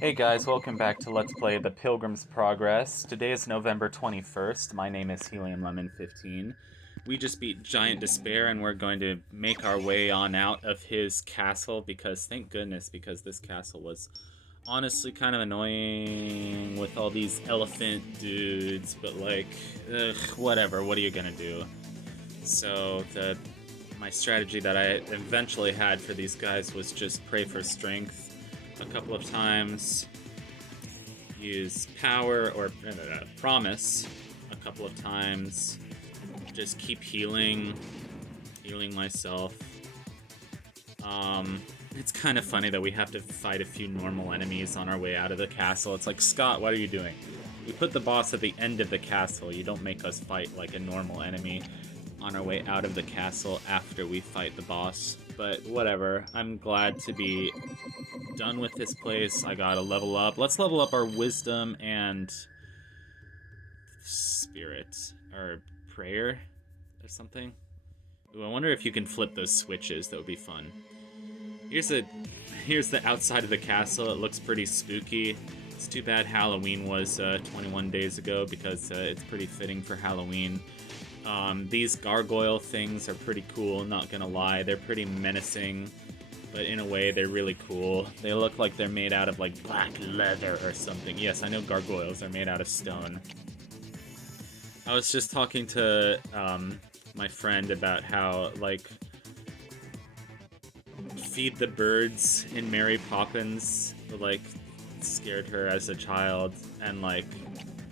Hey guys, welcome back to Let's Play The Pilgrim's Progress. Today is November 21st. My name is Helium Lemon 15. We just beat Giant Despair and we're going to make our way on out of his castle because, thank goodness, because this castle was honestly kind of annoying with all these elephant dudes, but like, ugh, whatever, what are you gonna do? So, my strategy that I eventually had for these guys was just pray for strength a couple of times, use power or promise a couple of times, just keep healing myself. It's kind of funny that we have to fight a few normal enemies on our way out of the castle. It's like, Scott, what are you doing? We put the boss at the end of the castle. You don't make us fight like a normal enemy on our way out of the castle after we fight the boss. But whatever, I'm glad to be done with this place. I gotta level up. Let's level up our wisdom and spirit, or prayer, or something. Ooh, I wonder if you can flip those switches. That would be fun. Here's a here's the outside of the castle. It looks pretty spooky. It's too bad Halloween was 21 days ago because it's pretty fitting for Halloween. These gargoyle things are pretty cool, not gonna lie. They're pretty menacing, but in a way they're really cool. They look like they're made out of like black leather or something. Yes, I know gargoyles are made out of stone. I was just talking to my friend about how, like, Feed the Birds in Mary Poppins, like, scared her as a child, and like,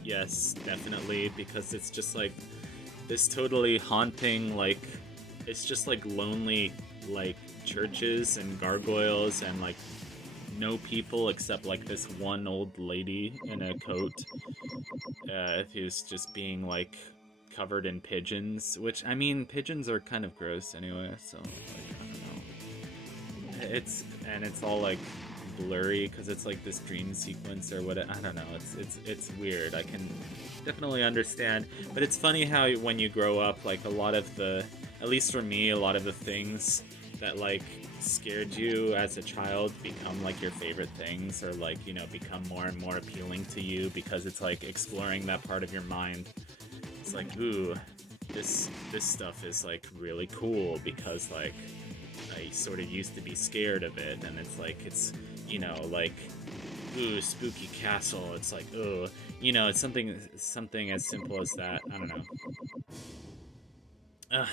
yes, definitely, because it's just like this totally haunting, like, it's just like lonely, like, churches and gargoyles and like no people except like this one old lady in a coat who's just being like covered in pigeons, which, I mean, pigeons are kind of gross anyway, so like, I don't know. It's all like blurry because it's like this dream sequence or what, I don't know. It's weird. I can definitely understand, but it's funny how when you grow up, like a lot of the, at least for me, a lot of the things that like scared you as a child become like your favorite things, or like, you know, become more and more appealing to you because it's like exploring that part of your mind. It's like, ooh, this stuff is like really cool because like I sort of used to be scared of it, and it's like, it's, you know, like, ooh, spooky castle. It's like, ooh, you know, it's something as simple as that. I don't know. Ugh.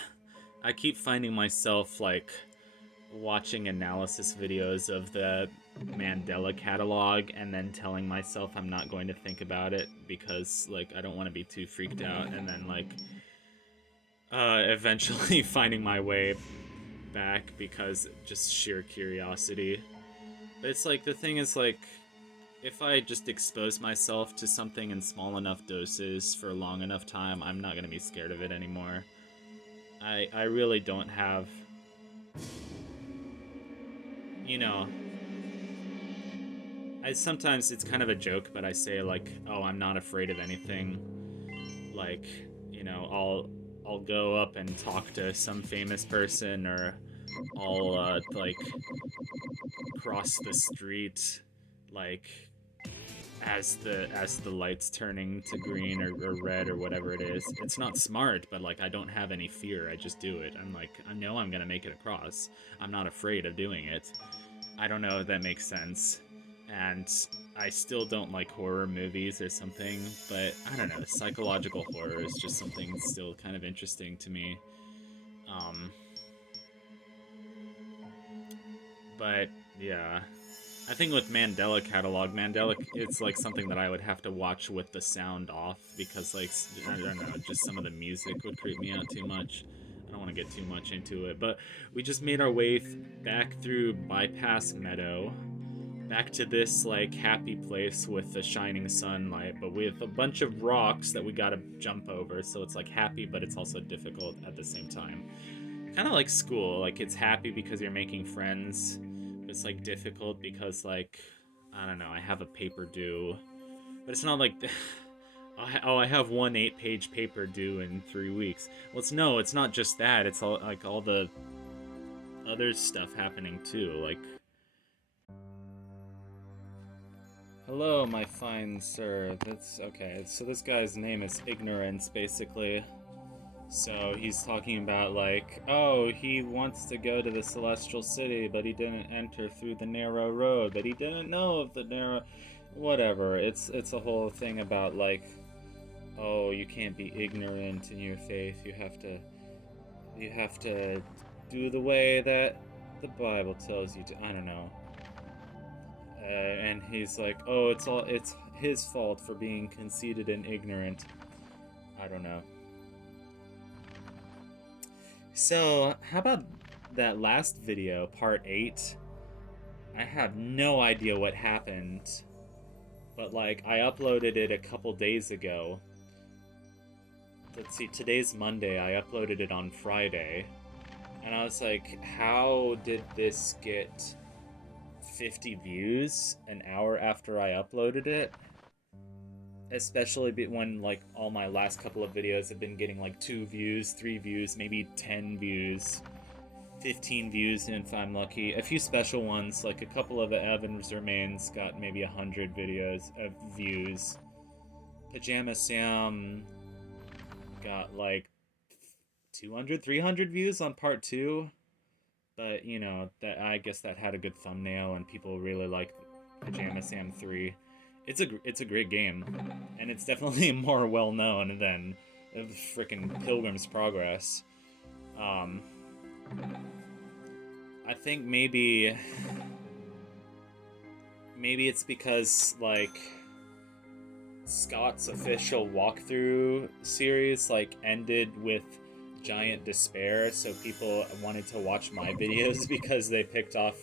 I keep finding myself like watching analysis videos of the Mandela catalog and then telling myself I'm not going to think about it because like I don't want to be too freaked out, and then like eventually finding my way back because just sheer curiosity. But it's like, the thing is like, if I just expose myself to something in small enough doses for a long enough time, I'm not gonna be scared of it anymore. I really don't have, you know, I sometimes, it's kind of a joke, but I say like, oh, I'm not afraid of anything. Like, you know, I'll go up and talk to some famous person, or I'll like cross the street, like as the light's turning to green or red or whatever it is. It's not smart, but like I don't have any fear. I just do it. I'm like, I know I'm gonna make it across. I'm not afraid of doing it. I don't know if that makes sense. And I still don't like horror movies or something, but I don't know. Psychological horror is just something still kind of interesting to me. Um, but yeah, I think with Mandela catalog, Mandela, it's like something that I would have to watch with the sound off because, like, I don't know, just some of the music would creep me out too much. I don't want to get too much into it, but we just made our way back through Bypass Meadow, back to this like happy place with the shining sunlight, but with a bunch of rocks that we gotta jump over. So it's like happy, but it's also difficult at the same time. Kind of like school. Like, it's happy because you're making friends. It's like difficult because, like, I don't know, I have a paper due, but it's not like oh, I have one 8-page paper due in 3 weeks. Well, it's not just that. It's all like all the other stuff happening too. Like, Hello, my fine sir. That's okay. So this guy's name is Ignorance, basically. So he's talking about like, oh, he wants to go to the Celestial City, but he didn't enter through the narrow road, but he didn't know of the narrow whatever. It's a whole thing about like, oh, you can't be ignorant in your faith. You have to do the way that the Bible tells you to. I don't know. And he's like, oh, it's his fault for being conceited and ignorant. I don't know. So, how about that last video, part 8? I have no idea what happened, but like, I uploaded it a couple days ago. Let's see, today's Monday, I uploaded it on Friday, and I was like, how did this get 50 views an hour after I uploaded it? Especially when like all my last couple of videos have been getting like 2 views, 3 views, maybe 10 views, 15 views if I'm lucky. A few special ones, like a couple of Evans Remains got maybe 100 views. Pajama Sam got like 200, 300 views on part 2. But, you know, that I guess that had a good thumbnail and people really liked Pajama Sam 3. It's a great game, and it's definitely more well known than frickin' Pilgrim's Progress. I think maybe it's because like Scott's official walkthrough series like ended with giant despair, so people wanted to watch my videos because they picked off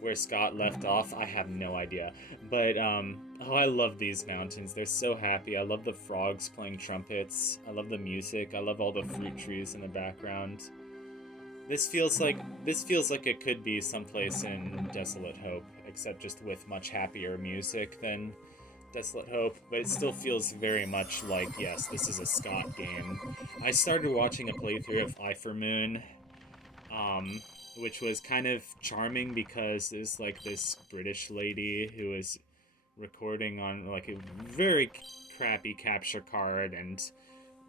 where Scott left off. I have no idea, but oh, I love these mountains. They're so happy. I love the frogs playing trumpets. I love the music. I love all the fruit trees in the background. This feels like it could be someplace in Desolate Hope, except just with much happier music than Desolate Hope, but it still feels very much like, yes, this is a Scott game. I started watching a playthrough of Eye for Moon, which was kind of charming because there's like this British lady who was recording on like a very crappy capture card and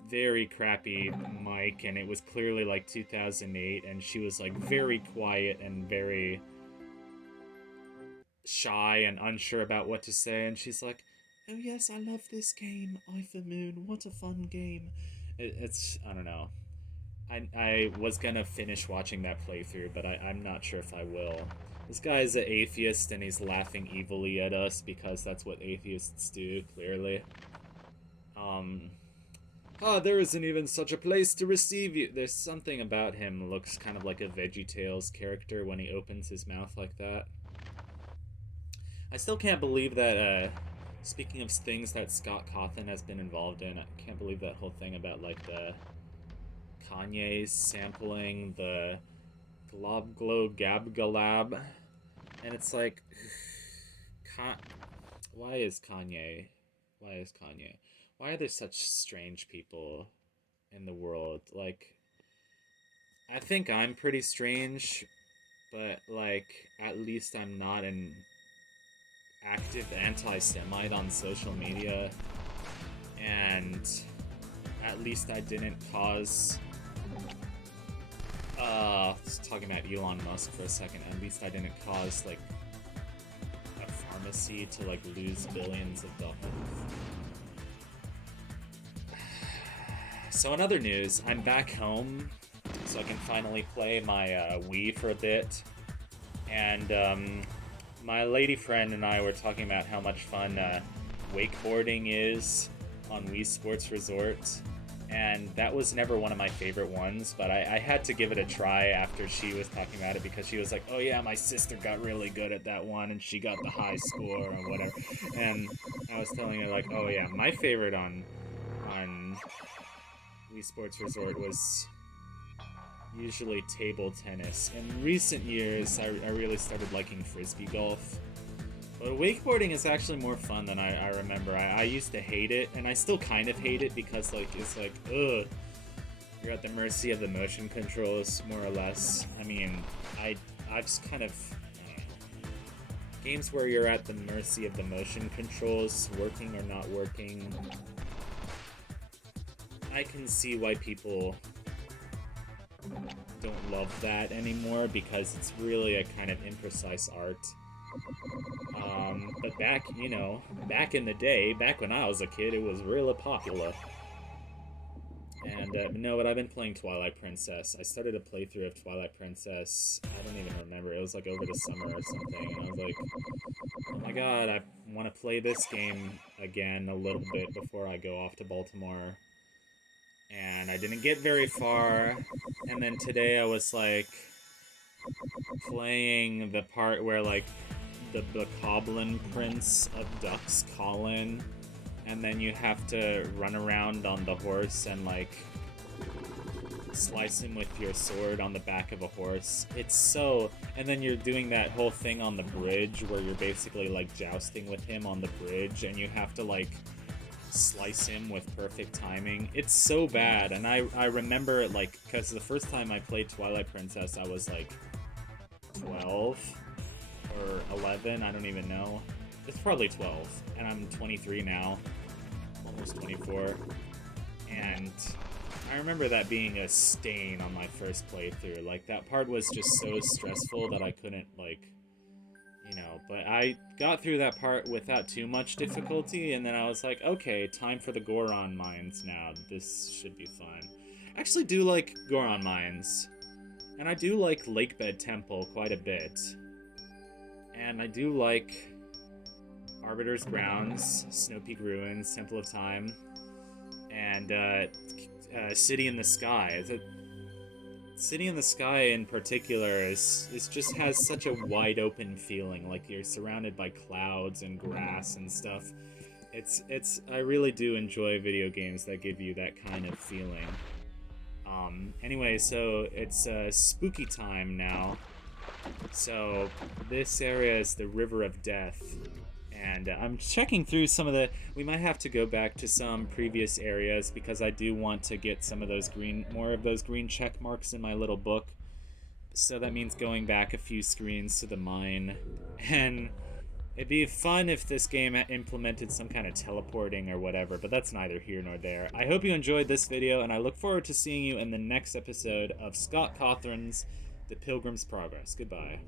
very crappy mic, and it was clearly like 2008, and she was like very quiet and very shy and unsure about what to say, and she's like, oh yes, I love this game, Eye for Moon, what a fun game. It's, I don't know. I was gonna finish watching that playthrough, but I'm not sure if I will. This guy is an atheist, and he's laughing evilly at us because that's what atheists do, clearly. There isn't even such a place to receive you. There's something about him looks kind of like a VeggieTales character when he opens his mouth like that. I still can't believe that, speaking of things that Scott Cawthon has been involved in, I can't believe that whole thing about, like, the Kanye sampling the Glob Glow Gab Galab. And it's like, why is Kanye? Why are there such strange people in the world? Like, I think I'm pretty strange, but, like, at least I'm not an active anti-Semite on social media, and at least I didn't cause talking about Elon Musk for a second, at least I didn't cause like a pharmacy to like lose billions of dollars. So in other news, I'm back home, so I can finally play my Wii for a bit, and my lady friend and I were talking about how much fun wakeboarding is on Wii Sports Resort, and that was never one of my favorite ones, but I had to give it a try after she was talking about it, because she was like, oh yeah, my sister got really good at that one, and she got the high score, or whatever, and I was telling her, like, oh yeah, my favorite on Wii Sports Resort was usually table tennis. In recent years, I really started liking frisbee golf. But wakeboarding is actually more fun than I remember. I used to hate it, and I still kind of hate it because, like, it's like, ugh, you're at the mercy of the motion controls, more or less. I mean, I've just kind of Games where you're at the mercy of the motion controls, working or not working. I can see why people don't love that anymore, because it's really a kind of imprecise art. But back, you know, back in the day, back when I was a kid, it was really popular. And no, but I've been playing Twilight Princess. I started a playthrough of Twilight Princess. I don't even remember. It was like over the summer or something, and I was like, oh my god, I want to play this game again a little bit before I go off to Baltimore. And I didn't get very far. And then today I was like playing the part where like the Bokoblin Prince abducts Colin, and then you have to run around on the horse and like slice him with your sword on the back of a horse. It's so... And then you're doing that whole thing on the bridge where you're basically like jousting with him on the bridge, and you have to like slice him with perfect timing. It's so bad. And I remember it like, because the first time I played Twilight Princess I was like 12 or 11, I don't even know. It's probably 12, and I'm 23 now, almost 24, and I remember that being a stain on my first playthrough. Like, that part was just so stressful that I couldn't, like, you know, but I got through that part without too much difficulty, and then I was like, okay, time for the Goron Mines now. This should be fun. I actually do like Goron Mines, and I do like Lakebed Temple quite a bit, and I do like Arbiter's Grounds, Snow Peak Ruins, Temple of Time, and City in the Sky. City in the Sky in particular is just has such a wide open feeling, like you're surrounded by clouds and grass and stuff. I really do enjoy video games that give you that kind of feeling. Anyway, so it's spooky time now. So this area is the River of Death. And I'm checking through some of the... We might have to go back to some previous areas, because I do want to get some of those more of those green check marks in my little book. So that means going back a few screens to the mine. And it'd be fun if this game implemented some kind of teleporting or whatever, but that's neither here nor there. I hope you enjoyed this video, and I look forward to seeing you in the next episode of Scott Cawthon's The Pilgrim's Progress. Goodbye.